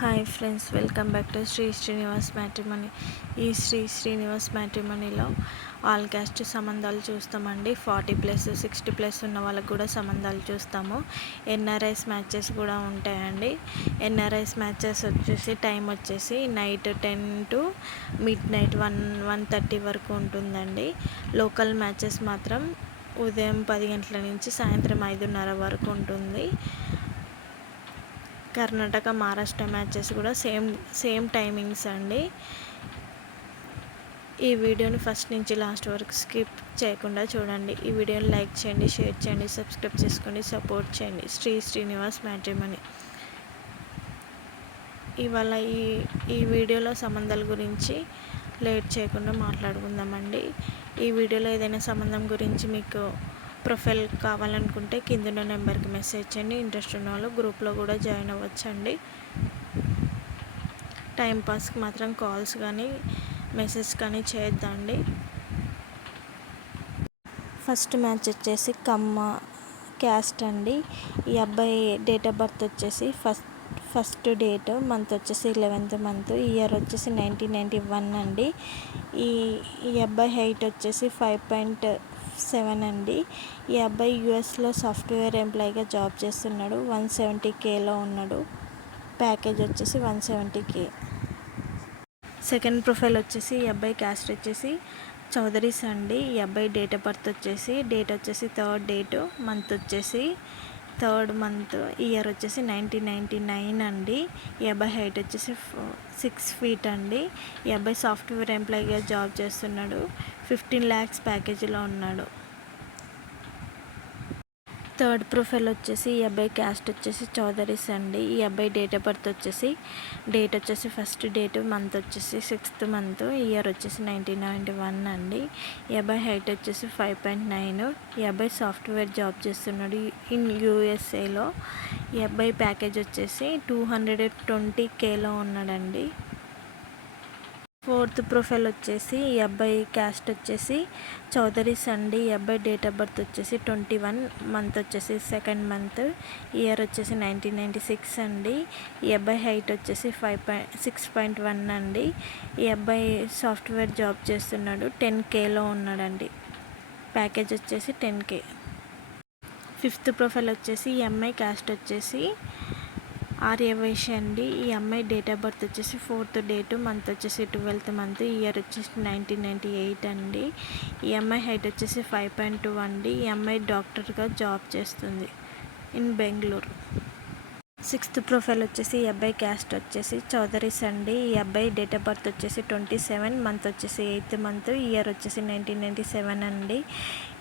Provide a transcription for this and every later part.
Hi friends, welcome back to Shri Srinivas matrimony. ఈ Srinivas మ్యాట్రిమనీలో all caste సంబంధాలు చూస్తామండి. 40+ 60+ ఉన్న వాళ్ళకు కూడా సంబంధాలు చూస్తాము. ఎన్ఆర్ఐస్ మ్యాచెస్ కూడా ఉంటాయండి. ఎన్ఆర్ఐస్ మ్యాచెస్ వచ్చేసి టైం వచ్చేసి నైట్ 10 to midnight 1:30 వరకు ఉంటుందండి. లోకల్ మ్యాచెస్ మాత్రం ఉదయం 10 గంటల నుంచి సాయంత్రం 5:30 వరకు ఉంటుంది. కర్ణాటక మహారాష్ట్ర మ్యాచెస్ కూడా సేమ్ టైమింగ్స్ అండి. ఈ వీడియోని ఫస్ట్ నుంచి లాస్ట్ వరకు స్కిప్ చేయకుండా చూడండి. ఈ వీడియోని లైక్ చేయండి, షేర్ చేయండి, సబ్స్క్రైబ్ చేసుకోండి, సపోర్ట్ చేయండి. శ్రీనివాస్ మ్యాట్రిమనీ. ఇవాళ ఈ వీడియోలో సంబంధాల గురించి లేట్ చేయకుండా మాట్లాడుకుందామండి. ఈ వీడియోలో ఏదైనా సంబంధం గురించి మీకు ప్రొఫైల్ కావాలనుకుంటే కింద నెంబర్కి మెసేజ్ చేయండి. ఇంట్రెస్ట్ ఉన్న వాళ్ళు గ్రూప్లో కూడా జాయిన్ అవ్వచ్చండి. టైంపాస్కి మాత్రం కాల్స్ కానీ మెసేజ్ కానీ చేయొద్దండి. ఫస్ట్ మ్యాచ్ వచ్చేసి కమ్మ క్యాస్ట్ అండి. ఈ అబ్బాయి డేట్ ఆఫ్ బర్త్ వచ్చేసి ఫస్ట్ డేట్ మంత్ వచ్చేసి 11th మంత్, ఇయర్ వచ్చేసి 1991 అండి. ఈ అబ్బాయి హైట్ వచ్చేసి 5.7 అండి. ఈ అబ్బాయి యూఎస్లో సాఫ్ట్వేర్ ఎంప్లాయీగా జాబ్ చేస్తున్నాడు. 170Kలో ఉన్నాడు. ప్యాకేజ్ వచ్చేసి 170K. సెకండ్ ప్రొఫైల్ వచ్చేసి ఈ అబ్బాయి క్యాస్ట్ వచ్చేసి చౌదరీస్ అండి. ఈ అబ్బాయి డేట్ ఆఫ్ బర్త్ వచ్చేసి డేట్ వచ్చేసి 3rd డేట్, మంత్ వచ్చేసి 3rd మంత్, ఇయర్ వచ్చేసి 1999 అండి. ఈ అబ్బాయి హైట్ వచ్చేసి 6 feet అండి. ఈ అబ్బాయి సాఫ్ట్వేర్ ఎంప్లాయీగా జాబ్ చేస్తున్నాడు. 15 lakhs ప్యాకేజీలో ఉన్నాడు. థర్డ్ ప్రొఫైల్ వచ్చేసి ఈ అబ్బాయి క్యాస్ట్ వచ్చేసి చౌదరీస్ అండి. ఈ అబ్బాయి డేట్ ఆఫ్ బర్త్ వచ్చేసి డేట్ వచ్చేసి ఫస్ట్ డేట్, మంత్ వచ్చేసి 6th మంత్, ఇయర్ వచ్చేసి 1991 అండి. ఈ అబ్బాయి హైట్ వచ్చేసి 5.9. ఈ అబ్బాయి సాఫ్ట్వేర్ జాబ్ చేస్తున్నాడు ఇన్ యూఎస్ఏలో. ఈ అబ్బాయి ప్యాకేజ్ వచ్చేసి 220Kలో ఉన్నాడండి. ఫోర్త్ ప్రొఫైల్ వచ్చేసి ఈ అబ్బాయి క్యాస్ట్ వచ్చేసి చౌదరీస్ అండి. ఈ అబ్బాయి డేట్ ఆఫ్ బర్త్ వచ్చేసి 21, మంత్ వచ్చేసి 2nd మంత్, ఇయర్ వచ్చేసి 1996 అండి. ఈ అబ్బాయి హైట్ వచ్చేసి 6.1 అండి. ఈ అబ్బాయి సాఫ్ట్వేర్ జాబ్ చేస్తున్నాడు. 10Kలో ఉన్నాడండి. ప్యాకేజ్ వచ్చేసి 10K. ఫిఫ్త్ ప్రొఫైల్ వచ్చేసి ఈ అమ్మాయి క్యాస్ట్ వచ్చేసి ఆర్యవైశ్య అండి. ఈ అమ్మాయి డేట్ ఆఫ్ బర్త్ వచ్చేసి 4th డేట్, మంత్ వచ్చేసి 12th మంత్, ఇయర్ వచ్చేసి 1998 అండి. ఈ అమ్మాయి హైట్ వచ్చేసి 5.2 అండి. ఈ అమ్మాయి డాక్టర్గా జాబ్ చేస్తుంది ఇన్ బెంగళూరు. సిక్స్త్ ప్రొఫైల్ వచ్చేసి ఈ అబ్బాయి క్యాస్ట్ వచ్చేసి చౌదరీస్ అండి. ఈ అబ్బాయి డేట్ ఆఫ్ బర్త్ వచ్చేసి 27, మంత్ వచ్చేసి 8th మంత్, ఇయర్ వచ్చేసి 1997 అండి.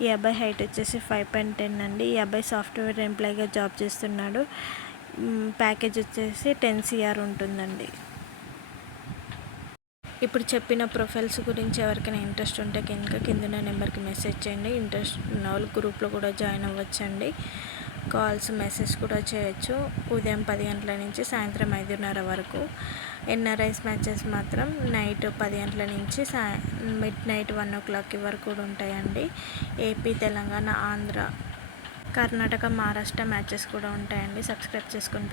ఈ అబ్బాయి హైట్ వచ్చేసి 5.10 అండి. ఈ అబ్బాయి సాఫ్ట్వేర్ ఎంప్లాయీగా జాబ్ చేస్తున్నాడు. ప్యాకేజ్ వచ్చేసి 10 CR ఉంటుందండి. ఇప్పుడు చెప్పిన ప్రొఫైల్స్ గురించి ఎవరికైనా ఇంట్రెస్ట్ ఉంటే కింద నెంబర్కి మెసేజ్ చేయండి. ఇంట్రెస్ట్ ఉన్న వాళ్ళు గ్రూప్లో కూడా జాయిన్ అవ్వచ్చండి. కాల్స్ మెసేజ్ కూడా చేయొచ్చు. ఉదయం 10 గంటల నుంచి సాయంత్రం 5:30 వరకు. ఎన్ఆర్ఐస్ మ్యాచెస్ మాత్రం నైట్ 10 గంటల నుంచి midnight 1 o'clock వరకు కూడా ఉంటాయండి. ఏపీ, తెలంగాణ, ఆంధ్ర, కర్ణాటక, మహారాష్ట్ర మ్యాచెస్ కూడా ఉంటాయండి. సబ్స్క్రైబ్ చేసుకొని